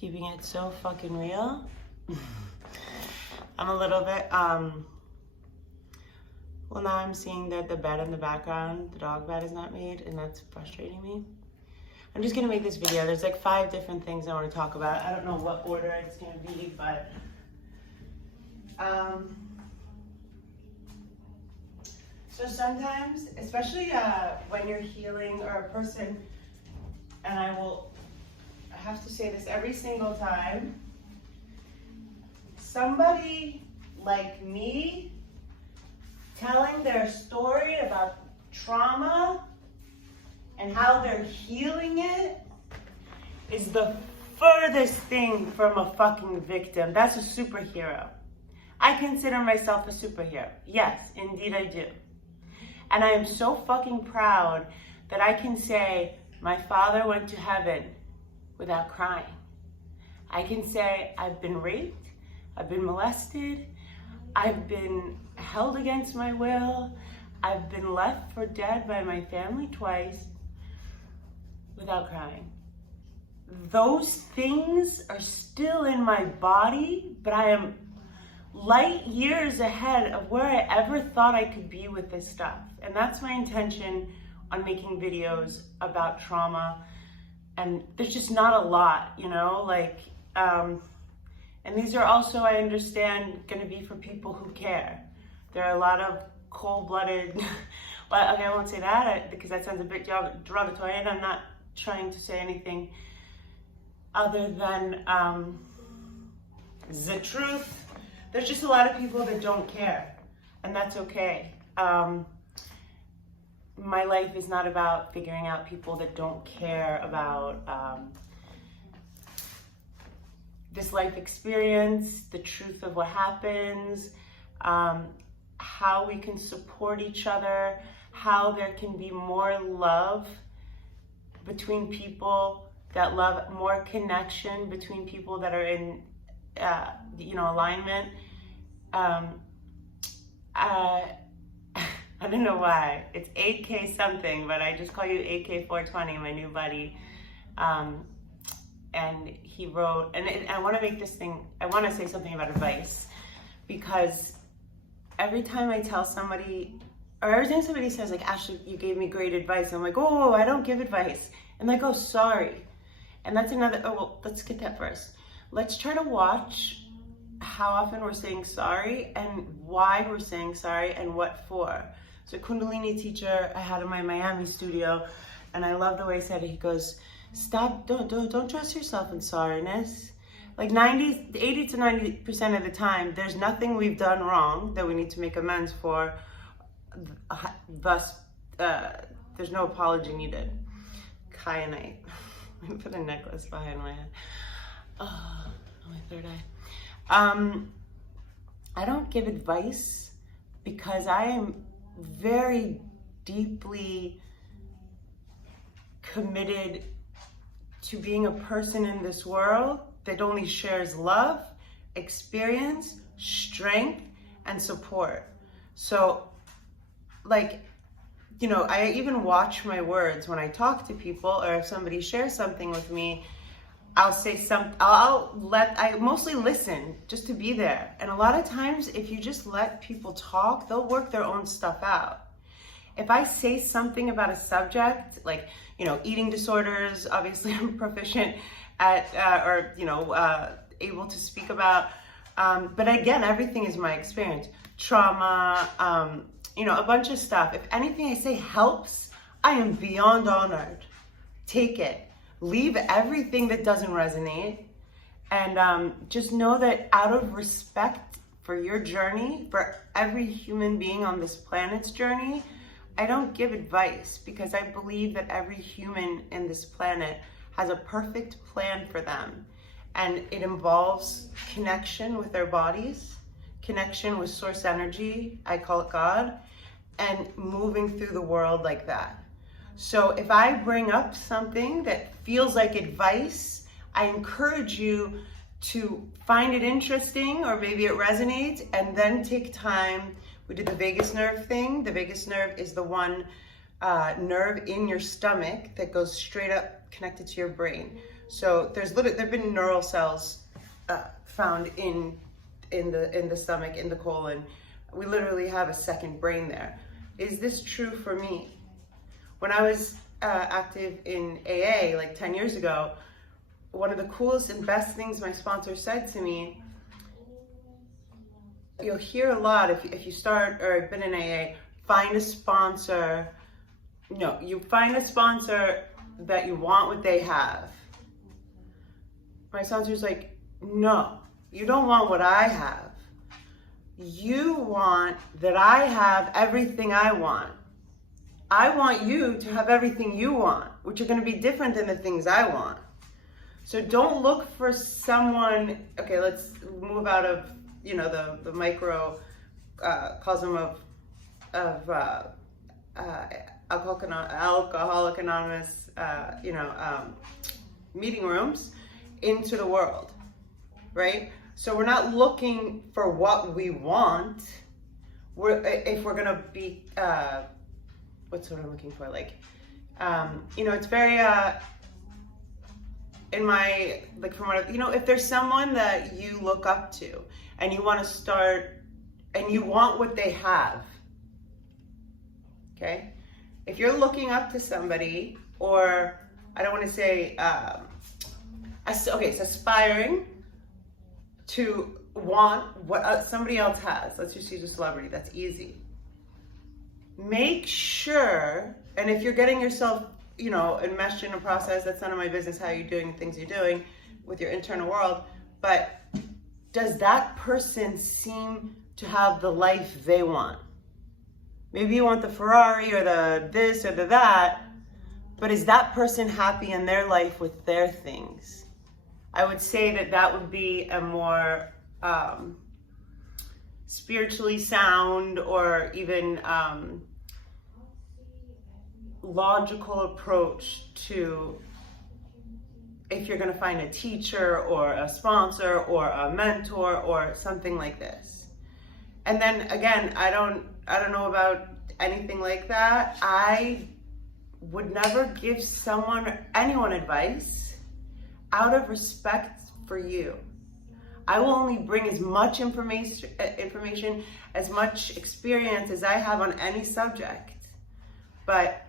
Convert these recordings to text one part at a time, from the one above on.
keeping it so fucking real. I'm a little bit, well, now I'm seeing that the bed in the background, the dog bed, is not made, and that's frustrating me. I'm just gonna make this video. There's like 5 different things I want to talk about. I don't know what order it's gonna be, but so sometimes, especially when you're healing or a person, and I have to say this every single time, somebody like me telling their story about trauma and how they're healing it is the furthest thing from a fucking victim. That's a superhero. I consider myself a superhero. Yes, indeed I do. And I am so fucking proud that I can say my father went to heaven without crying. I can say I've been raped, I've been molested, I've been held against my will, I've been left for dead by my family twice without crying. Those things are still in my body, but I am light years ahead of where I ever thought I could be with this stuff. And that's my intention on making videos about trauma. And there's just not a lot, you know, like, and these are also, I understand, gonna be for people who care. There are a lot of cold-blooded, well, okay, I won't say that because that sounds a bit derogatory, and I'm not trying to say anything other than the truth. There's just a lot of people that don't care, and that's okay. My life is not about figuring out people that don't care about this life experience, the truth of what happens, how we can support each other, how there can be more love between people that love, more connection between people that are in alignment. I don't know why. It's 8K something, but I just call you AK420, my new buddy. And he wrote, and I want to make this thing, I want to say something about advice, because every time I tell somebody, or every time somebody says, like, Ashley, you gave me great advice, I'm like, oh, I don't give advice. And like, oh, sorry. And that's another, oh, well, let's get that first. Let's try to watch how often we're saying sorry and why we're saying sorry and what for. So Kundalini teacher I had in my Miami studio, and I love the way he said it. He goes, stop, don't dress yourself in sorriness. Like 80 to 90% of the time, there's nothing we've done wrong that we need to make amends for. Thus, there's no apology needed. Kyanite. I put a necklace behind my head. Oh, my third eye. I don't give advice because I am very deeply committed to being a person in this world that only shares love, experience, strength, and support. So, like, you know, I even watch my words when I talk to people, or if somebody shares something with me, I'll say something, I mostly listen just to be there. And a lot of times, if you just let people talk, they'll work their own stuff out. If I say something about a subject, like, you know, eating disorders, obviously I'm proficient at, able to speak about, but again, everything is my experience. Trauma, a bunch of stuff. If anything I say helps, I am beyond honored. Take it. Leave everything that doesn't resonate, and just know that out of respect for your journey, for every human being on this planet's journey, I don't give advice because I believe that every human in this planet has a perfect plan for them, and it involves connection with their bodies, connection with source energy, I call it God, and moving through the world like that. So if I bring up something that feels like advice, I encourage you to find it interesting, or maybe it resonates, and then take time. We did the vagus nerve thing. The vagus nerve is the one nerve in your stomach that goes straight up connected to your brain. So there've been neural cells found in the stomach, in the colon. We literally have a second brain there. Is this true for me? When I was active in AA like 10 years ago, one of the coolest and best things my sponsor said to me, you'll hear a lot if you start or have been in AA, find a sponsor. No, you find a sponsor that you want what they have. My sponsor's like, no, you don't want what I have. You want that I have everything I want. I want you to have everything you want, which are going to be different than the things I want. So don't look for someone, okay, let's move out of, the microcosm of Alcoholic Anonymous, meeting rooms into the world, right? So we're not looking for what we want. If we're gonna be, what's what I'm looking for? Like, it's very, in my, like from what, if there's someone that you look up to and you want to start and you want what they have, okay? If you're looking up to somebody, or I don't want to say, it's aspiring to want what somebody else has. Let's just use a celebrity, that's easy. Make sure, and if you're getting yourself, enmeshed in a process, that's none of my business how you're doing things you're doing with your internal world, but does that person seem to have the life they want? Maybe you want the Ferrari or the this or the that, but is that person happy in their life with their things? I would say that would be a more spiritually sound or even logical approach to if you're going to find a teacher or a sponsor or a mentor or something like this. And then again, I don't know about anything like that. I would never give anyone advice out of respect for you. I will only bring as much information, as much experience as I have on any subject. But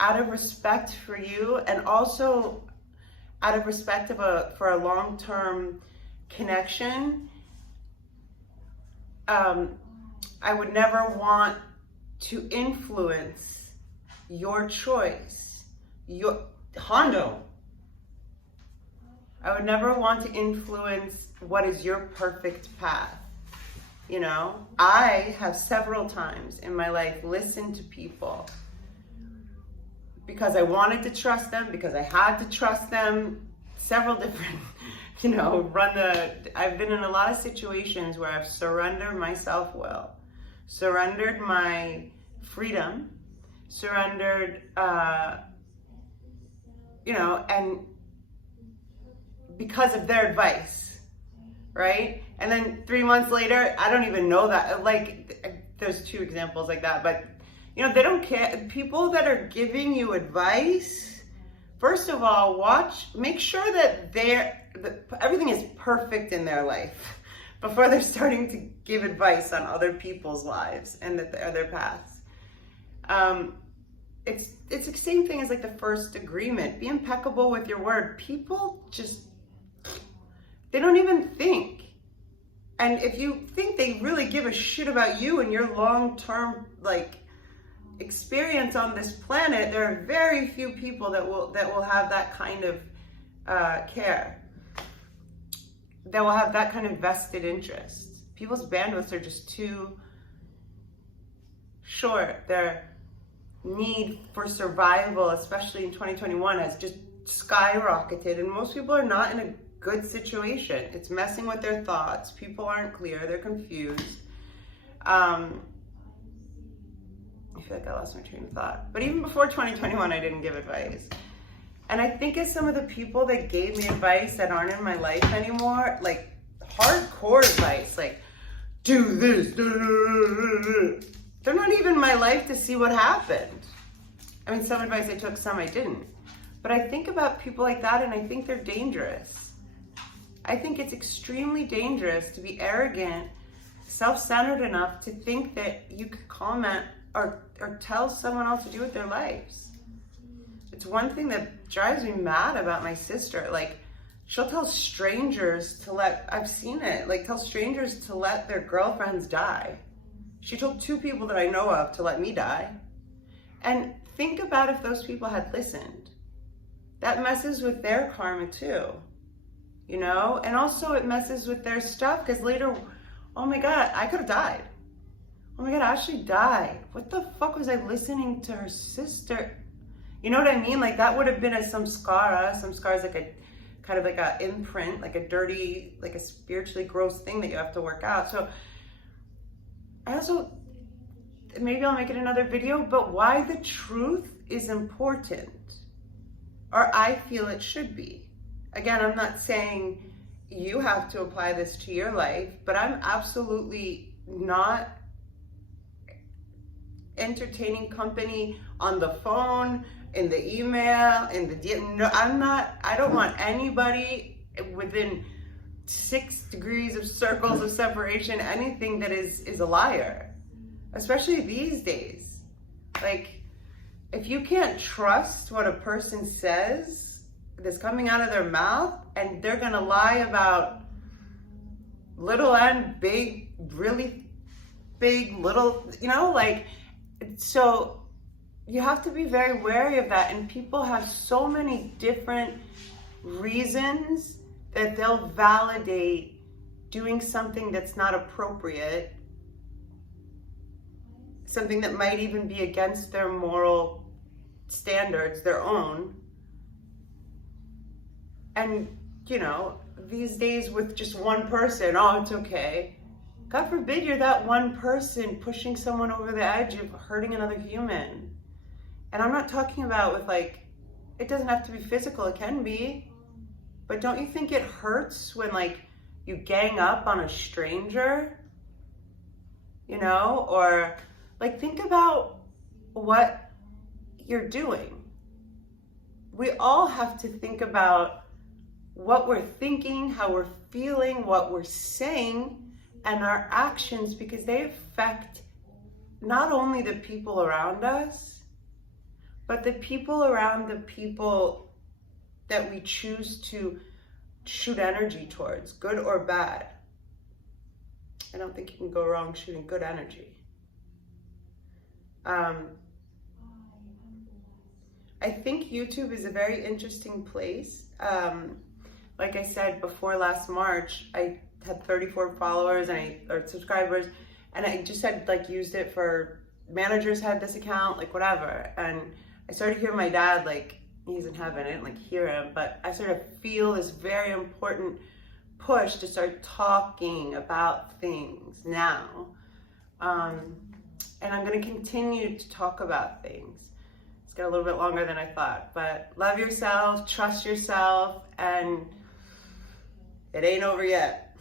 out of respect for you, and also out of respect for a long-term connection, I would never want to influence your choice, Hondo. I would never want to influence what is your perfect path. I have several times in my life listened to people because I wanted to trust them, because I had to trust them, several different, I've been in a lot of situations where I've surrendered my self-will, surrendered my freedom, surrendered, and because of their advice, right? And then 3 months later, I don't even know that, there's two examples like that, but they don't care. People that are giving you advice, first of all, make sure that everything is perfect in their life before they're starting to give advice on other people's lives and their paths. It's the same thing as like the first agreement. Be impeccable with your word. People they don't even think. And if you think they really give a shit about you and your long-term experience on this planet, there are very few people that will have that kind of care, that will have that kind of vested interest. People's bandwidths are just too short. Their need for survival, especially in 2021, has just skyrocketed, and most people are not in a good situation. It's messing with their thoughts. People aren't clear. They're confused. I feel like I lost my train of thought. But even before 2021, I didn't give advice. And I think as some of the people that gave me advice that aren't in my life anymore, like hardcore advice, like do this, they're not even in my life to see what happened. I mean, some advice I took, some I didn't. But I think about people like that and I think they're dangerous. I think it's extremely dangerous to be arrogant, self-centered enough to think that you could comment or tell someone else to do with their lives. It's one thing that drives me mad about my sister. Like, she'll tell strangers to I've seen it, like tell strangers to let their girlfriends die. She told 2 people that I know of to let me die. And think about if those people had listened. That messes with their karma too, you know? And also it messes with their stuff because later, oh my God, I could have died. Oh my God, Ashley died. What the fuck was I listening to her sister? You know what I mean? Like that would have been a samskara. Samskara is like a kind of like a imprint, like a dirty, like a spiritually gross thing that you have to work out. So I also, maybe I'll make it another video, but why the truth is important, or I feel it should be. Again, I'm not saying you have to apply this to your life, but I'm absolutely not entertaining company on the phone, in the email, in the DM. No, I don't want anybody within 6 degrees of circles of separation, anything that is a liar, especially these days. Like, if you can't trust what a person says that's coming out of their mouth and they're gonna lie about little and big, really big, little, you know, like, so you have to be very wary of that. And people have so many different reasons that they'll validate doing something that's not appropriate, something that might even be against their moral standards, their own. And, you know, these days with just one person, oh, it's okay. God forbid you're that one person pushing someone over the edge of hurting another human. And I'm not talking about with like, it doesn't have to be physical, it can be. But don't you think it hurts when like you gang up on a stranger? You know, or like think about what you're doing. We all have to think about what we're thinking, how we're feeling, what we're saying, and our actions, because they affect not only the people around us, but the people around the people that we choose to shoot energy towards, good or bad. I don't think you can go wrong shooting good energy. I think YouTube is a very interesting place. Like I said before, last March, I had 34 followers or subscribers, and I just had like used it for, managers had this account, like whatever. And I started hearing my dad, like, he's in heaven, I didn't like hear him, but I started to feel this very important push to start talking about things now. And I'm gonna continue to talk about things. It's got a little bit longer than I thought, but love yourself, trust yourself, and it ain't over yet.